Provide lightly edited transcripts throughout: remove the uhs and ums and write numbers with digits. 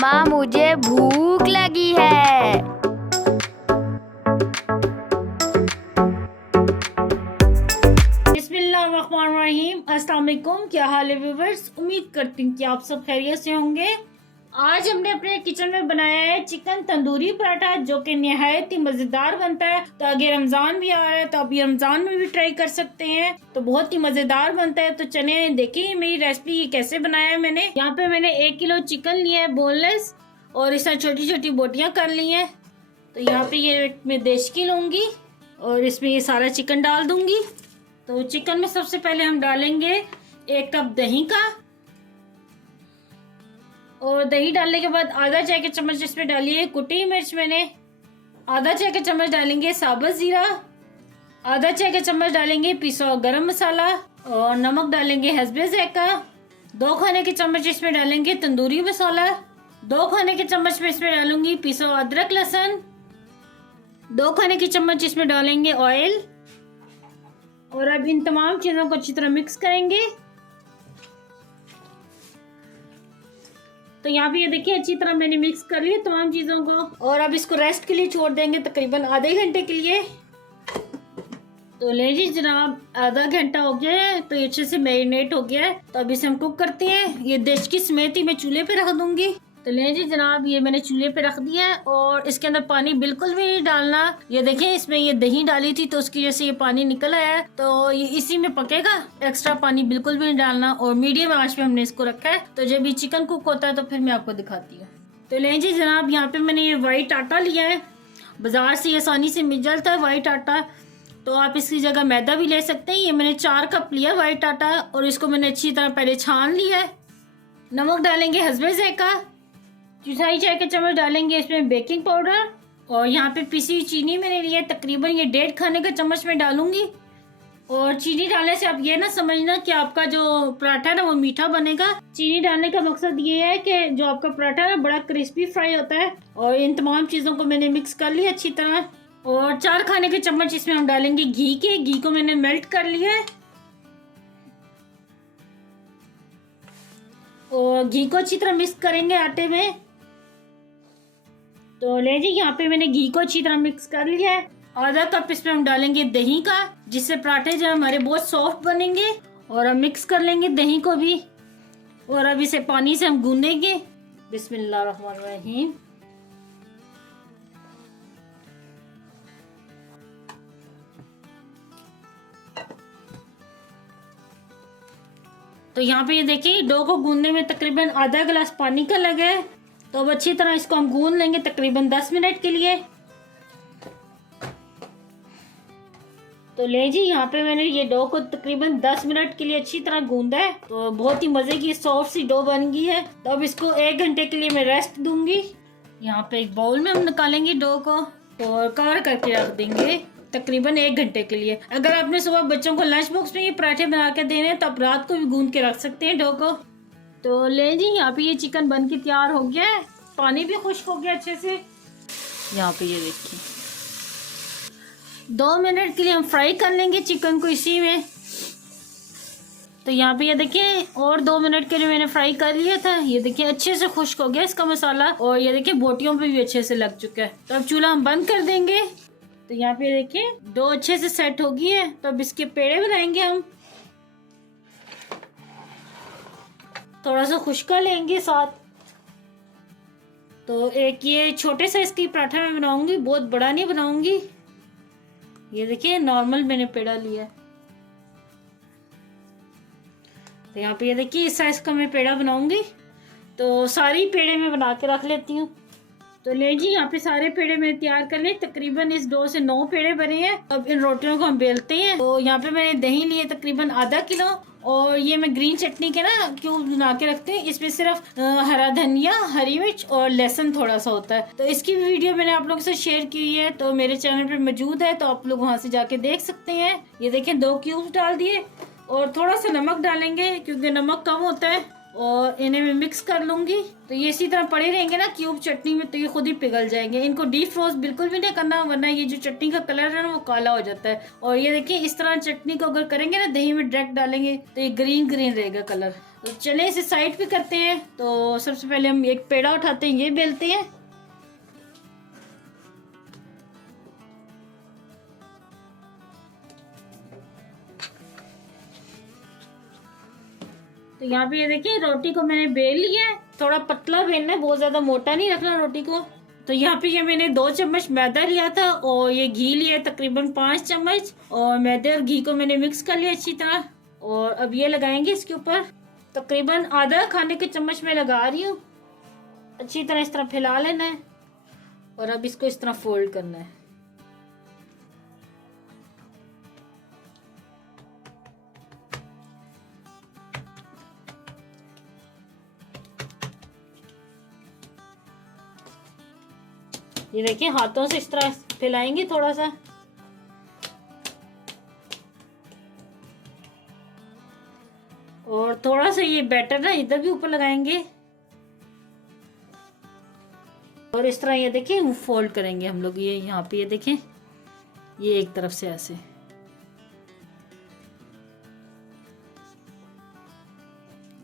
मामा मुझे भूख लगी है। बिस्मिल्लाहिर्रहमानिर्रहीम। अस्सलाम वालेकुम। क्या हाल है व्यूवर्स? उम्मीद करती हूँ कि आप सब खैरियत से होंगे। आज हमने अपने किचन में बनाया है चिकन तंदूरी पराठा, जो कि निहायत ही मज़ेदार बनता है। तो आगे रमज़ान भी आ रहा है, तो आप ये रमज़ान में भी ट्राई कर सकते हैं। तो बहुत ही मज़ेदार बनता है। तो चलिए देखिए मेरी रेसिपी ये कैसे बनाया है मैंने। यहाँ पे मैंने 1 किलो चिकन लिया है बोनलेस, और इस तरह छोटी छोटी बोटियाँ कर ली हैं। तो यहाँ पे ये मैं देशकी लूँगी और इसमें ये सारा चिकन डाल दूँगी। तो चिकन में सबसे पहले हम डालेंगे 1 कप दही का, और दही डालने के बाद आधा चाय का चम्मच इसमें डालिए कुटी मिर्च। मैंने आधा चाय का चम्मच डालेंगे साबुत जीरा, आधा चाय का चम्मच डालेंगे पिसा हुआ गरम मसाला, और नमक डालेंगे हस्बे ज़ायका। 2 खाने के चम्मच इसमें डालेंगे तंदूरी मसाला। 2 खाने के चम्मच में इसमें डालूंगी पिसा हुआ अदरक लहसुन। 2 खाने के चम्मच इसमें डालेंगे ऑयल। और अब इन तमाम चीज़ों को अच्छी तरह मिक्स करेंगे। तो यहाँ पे ये देखिए अच्छी तरह मैंने मिक्स कर लिया तमाम चीज़ों को, और अब इसको रेस्ट के लिए छोड़ देंगे तकरीबन आधे घंटे के लिए। तो ले जी जनाब, आधा घंटा हो गया है, तो ये अच्छे से मैरिनेट हो गया है। तो अब इसे हम कुक करते हैं। ये देशकी समेत ही मैं चूल्हे पे रख दूंगी। तो ले जी जनाब, ये मैंने चूल्हे पे रख दिया है, और इसके अंदर पानी बिल्कुल भी नहीं डालना। ये देखिए इसमें ये दही डाली थी तो उसकी वजह से ये पानी निकल आया है। तो ये इसी में पकेगा, एक्स्ट्रा पानी बिल्कुल भी नहीं डालना, और मीडियम आंच पे हमने इसको रखा है। तो जब ये चिकन कुक होता है तो फिर मैं आपको दिखाती हूँ। तो ले जी जनाब, यहाँ पे मैंने ये व्हाइट आटा लिया है। बाजार से आसानी से मिल जाता है व्हाइट आटा, तो आप इसकी जगह मैदा भी ले सकते हैं। ये मैंने 4 कप लिया व्हाइट आटा, और इसको मैंने अच्छी तरह पहले छान लिया है। नमक डालेंगे हस्बे ज़ायका। चौथाई चाय का चम्मच डालेंगे इसमें बेकिंग पाउडर, और यहाँ पे पिसी हुई चीनी मैंने लिया है, तकरीबन ये 1.5 खाने का चम्मच में डालूंगी। और चीनी डालने से आप ये ना समझना कि आपका जो पराठा है ना वो मीठा बनेगा। चीनी डालने का मकसद ये है कि जो आपका पराठा है ना बड़ा क्रिस्पी फ्राई होता है। और इन तमाम चीज़ों को मैंने मिक्स कर लिया अच्छी तरह। और 4 खाने के चम्मच इसमें हम डालेंगे घी के। घी को मैंने मेल्ट कर लिया है, और घी को अच्छी तरह मिक्स करेंगे आटे में। तो ले जी, यहाँ पे मैंने घी को अच्छी तरह मिक्स कर लिया है। आधा कप इसमें हम डालेंगे दही का, जिससे पराठे जो हमारे बहुत सॉफ्ट बनेंगे। और हम मिक्स कर लेंगे दही को भी, और अब इसे पानी से हम गूंदेंगे। बिस्मिल्लाहिर्रहमानिर्रहीम। तो यहाँ पे ये देखिए डो को गूंदने में तकरीबन आधा गिलास पानी का लगा है। तो अब अच्छी तरह इसको हम गूंद लेंगे तकरीबन 10 मिनट के लिए। तो ले जी, यहाँ पे मैंने ये डो को तकरीबन 10 मिनट के लिए अच्छी तरह गूंदा है। तो बहुत ही मजे की सॉफ्ट सी डो बन गई है। तो अब इसको 1 घंटे के लिए मैं रेस्ट दूंगी। यहाँ पे एक बाउल में हम निकालेंगे डो को, और कवर करके रख देंगे तकरीबन 1 घंटे के लिए। अगर आपने सुबह बच्चों को लंच बॉक्स में ये पराठे बना के देने हैं तो आप रात को भी गूंद के रख सकते हैं डो को। तो ले जी, यहाँ पे ये चिकन बन के तैयार हो गया है। पानी भी खुश्क हो गया अच्छे से। यहाँ पे ये देखिए 2 मिनट के लिए हम फ्राई कर लेंगे चिकन को इसी में। तो यहाँ पे ये देखिए और 2 मिनट के लिए मैंने फ्राई कर लिया था। ये देखिए अच्छे से खुश्क हो गया इसका मसाला, और ये देखिए बोटियों पे भी अच्छे से लग चुका है। तो अब चूल्हा हम बंद कर देंगे। तो यहाँ पे देखिए डो अच्छे से सेट हो गई है। तो अब इसके पेड़े बनाएंगे हम। थोड़ा सा खुश्का लेंगे साथ। तो एक ये छोटे साइज की पराठा मैं बनाऊंगी, बहुत बड़ा नहीं बनाऊंगी। ये देखिए नॉर्मल मैंने पेड़ा लिया है। तो यहाँ पे ये देखिए इस साइज का मैं पेड़ा बनाऊंगी। तो सारी पेड़े मैं बना के रख लेती हूँ। तो ले जी, यहाँ पे सारे पेड़े मैंने तैयार कर लिए। तकरीबन इस डो से 9 पेड़े बने हैं। अब इन रोटियों को हम बेलते हैं। तो यहाँ पे मैंने दही लिए तकरीबन आधा किलो, और ये मैं ग्रीन चटनी के ना क्यूब बना के रखते हैं। इसमें सिर्फ हरा धनिया, हरी मिर्च और लहसुन थोड़ा सा होता है। तो इसकी वीडियो मैंने आप लोगों से शेयर की है, तो मेरे चैनल पे मौजूद है, तो आप लोग वहाँ से जाके देख सकते हैं। ये देखें 2 क्यूब्स डाल दिए, और थोड़ा सा नमक डालेंगे क्योंकि नमक कम होता है। और इन्हें मैं मिक्स कर लूंगी। तो ये इसी तरह पड़े रहेंगे ना क्यूब चटनी में, तो ये खुद ही पिघल जाएंगे। इनको डीप फ्रोस्ट बिल्कुल भी नहीं करना, वरना ये जो चटनी का कलर है ना वो काला हो जाता है। और ये देखिए इस तरह चटनी को अगर करेंगे ना दही में डायरेक्ट डालेंगे तो ये ग्रीन ग्रीन रहेगा कलर। तो चले इसे साइड पे करते हैं। तो सबसे पहले हम एक पेड़ा उठाते हैं, ये बेलते हैं। तो यहाँ पे ये देखिए रोटी को मैंने बेल लिया है। थोड़ा पतला बेलना है, बहुत ज्यादा मोटा नहीं रखना रोटी को। तो यहाँ पे ये मैंने 2 चम्मच मैदा लिया था और ये घी लिया तकरीबन 5 चम्मच, और मैदे और घी को मैंने मिक्स कर लिया अच्छी तरह। और अब ये लगाएंगे इसके ऊपर, तकरीबन आधा खाने के चम्मच में लगा रही हूँ। अच्छी तरह इस तरह फैला लेना है और अब इसको इस तरह फोल्ड करना है। ये देखिए हाथों से इस तरह फैलाएंगे थोड़ा सा, और थोड़ा सा ये बैटर ना इधर भी ऊपर लगाएंगे और इस तरह ये देखिए फोल्ड करेंगे हम लोग। ये यहाँ पे ये देखें, ये एक तरफ से ऐसे,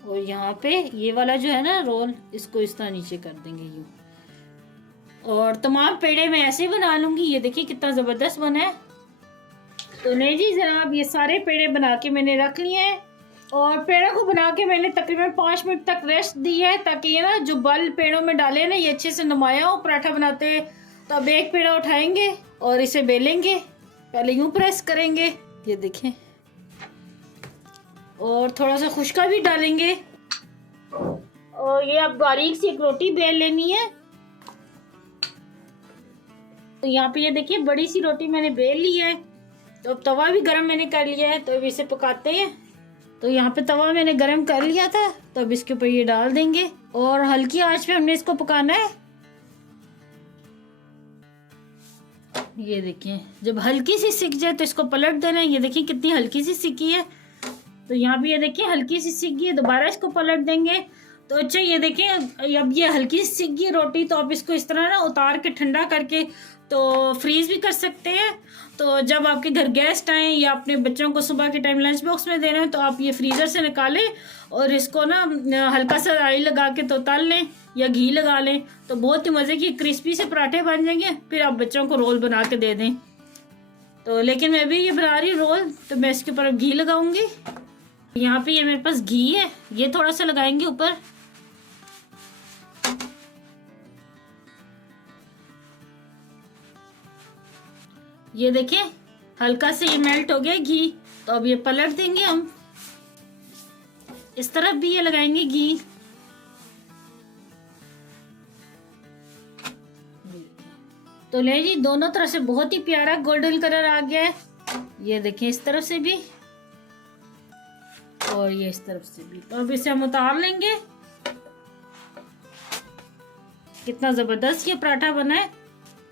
और यहाँ पे ये वाला जो है ना रोल, इसको इस तरह नीचे कर देंगे यूं। और तमाम पेड़े मैं ऐसे बना लूंगी। ये देखिए कितना जबरदस्त बना है। तो नहीं जी जनाब, ये सारे पेड़े बना के मैंने रख लिए हैं और पेड़ों को बना के मैंने तकरीबन 5 मिनट तक रेस्ट दी है, ताकि ये ना जो बल पेड़ों में डाले ना ये अच्छे से नुमाया हो पराठा बनाते। तो अब एक पेड़ा उठाएंगे और इसे बेलेंगे, पहले यूं प्रेस करेंगे, ये देखें, और थोड़ा सा खुशका भी डालेंगे। और ये अब बारीक सी एक रोटी बेल लेनी है। तो यहाँ पे ये देखिए बड़ी सी रोटी मैंने बेल ली है। तो अब तवा भी गरम मैंने कर लिया है, तो अब इसे पकाते हैं। तो यहाँ पे तवा मैंने गरम कर लिया था, तो अब इसके ऊपर ये डाल देंगे और हल्की आंच पे हमने इसको पकाना है। ये देखिए जब हल्की सी सिक जाए तो इसको पलट देना है। ये देखिए कितनी हल्की सी सिकी है। तो यहाँ पे ये देखिए हल्की सी सिक गई है, दोबारा इसको पलट देंगे। तो अच्छा ये देखिए अब ये हल्की सी सिक गई रोटी, तो आप इसको इस तरह ना उतार के ठंडा करके तो फ्रीज भी कर सकते हैं। तो जब आपके घर गेस्ट आए या अपने बच्चों को सुबह के टाइम लंच बॉक्स में देना है, तो आप ये फ्रीज़र से निकालें और इसको ना हल्का सा ऑयल लगा के तो तल लें या घी लगा लें, तो बहुत ही मज़े की क्रिस्पी से पराठे बन जाएंगे। फिर आप बच्चों को रोल बना के दे दें। तो लेकिन मैं भी ये बना रही हूँ रोल, तो मैं इसके ऊपर घी लगाऊंगी। यहाँ पे ये मेरे पास घी है, ये थोड़ा सा लगाएंगे ऊपर। ये देखिए हल्का से ये मेल्ट हो गया घी। तो अब ये पलट देंगे हम, इस तरफ भी ये लगाएंगे घी। तो ले जी दोनों तरफ से बहुत ही प्यारा गोल्डन कलर आ गया है। ये देखिए इस तरफ से भी और ये इस तरफ से भी। तो अब इसे हम उतार लेंगे। कितना जबरदस्त ये पराठा बना है।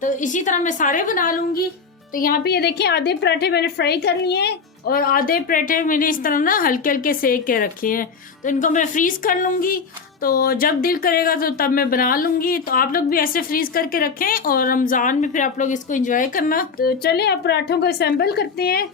तो इसी तरह मैं सारे बना लूंगी। तो यहाँ पे ये देखिए आधे पराठे मैंने फ्राई कर लिए हैं और आधे पराठे मैंने इस तरह ना हल्के हल्के सेक के रखे हैं। तो इनको मैं फ्रीज कर लूंगी, तो जब दिल करेगा तो तब मैं बना लूंगी। तो आप लोग भी ऐसे फ्रीज करके रखें और रमजान में फिर आप लोग इसको एंजॉय करना। तो चले आप पराठों को असेंबल करते हैं।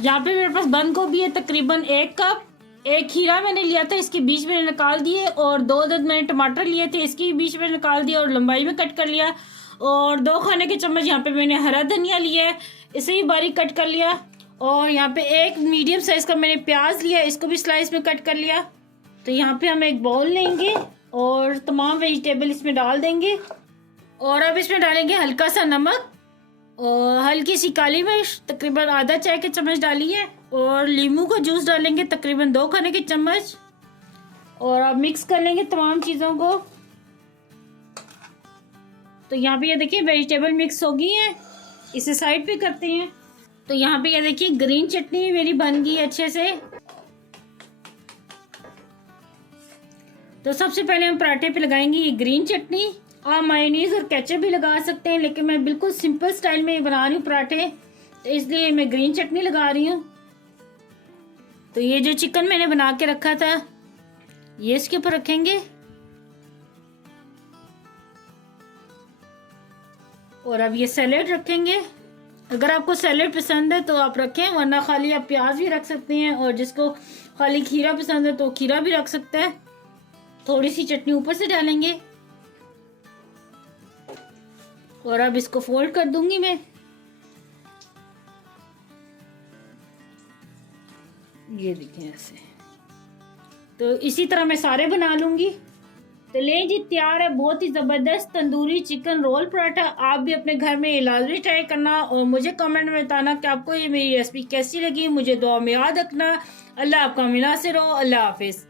यहाँ पे मेरे पास बंद गोभी है तकरीबन 1 कप। एक खीरा मैंने लिया था, इसके बीच में निकाल दिए, और 2 अदद मैंने टमाटर लिए थे, इसके बीच में निकाल दिया और लंबाई में कट कर लिया। और 2 खाने के चम्मच यहाँ पे मैंने हरा धनिया लिया है, इसे भी बारीक कट कर लिया। और यहाँ पे एक मीडियम साइज का मैंने प्याज लिया, इसको भी स्लाइस में कट कर लिया। तो यहाँ पे हम एक बाउल लेंगे और तमाम वेजिटेबल इसमें डाल देंगे। और अब इसमें डालेंगे हल्का सा नमक और हल्की सी काली मिर्च, तकरीबन आधा चाय के चम्मच डाली है। और नींबू का जूस डालेंगे तकरीबन 2 खाने के चम्मच। और अब मिक्स कर लेंगे तमाम चीज़ों को। तो यहाँ पे ये देखिए वेजिटेबल मिक्स हो गई है, इसे साइड पे करते हैं। तो यहाँ पे ये देखिए ग्रीन चटनी मेरी बन गई अच्छे से। तो सबसे पहले हम पराठे पे लगाएंगे ये ग्रीन चटनी। आप मायोनीज और केचप भी लगा सकते हैं, लेकिन मैं बिल्कुल सिंपल स्टाइल में बना रही हूँ पराठे, तो इसलिए मैं ग्रीन चटनी लगा रही हूँ। तो ये जो चिकन मैंने बना के रखा था ये इसके ऊपर रखेंगे। और अब ये सैलेड रखेंगे अगर आपको सैलेड पसंद है तो आप रखें, वरना खाली आप प्याज भी रख सकते हैं, और जिसको खाली खीरा पसंद है तो खीरा भी रख सकता है। थोड़ी सी चटनी ऊपर से डालेंगे और अब इसको फोल्ड कर दूंगी मैं। ये देखें ऐसे। तो इसी तरह मैं सारे बना लूंगी। तो ले जी, तैयार है बहुत ही ज़बरदस्त तंदूरी चिकन रोल पराठा। आप भी अपने घर में लाजमी ट्राई करना और मुझे कमेंट में बताना कि आपको ये मेरी रेसिपी कैसी लगी। मुझे दुआ में याद रखना। अल्लाह आपका मिनासिर हो। अल्लाह हाफिज़।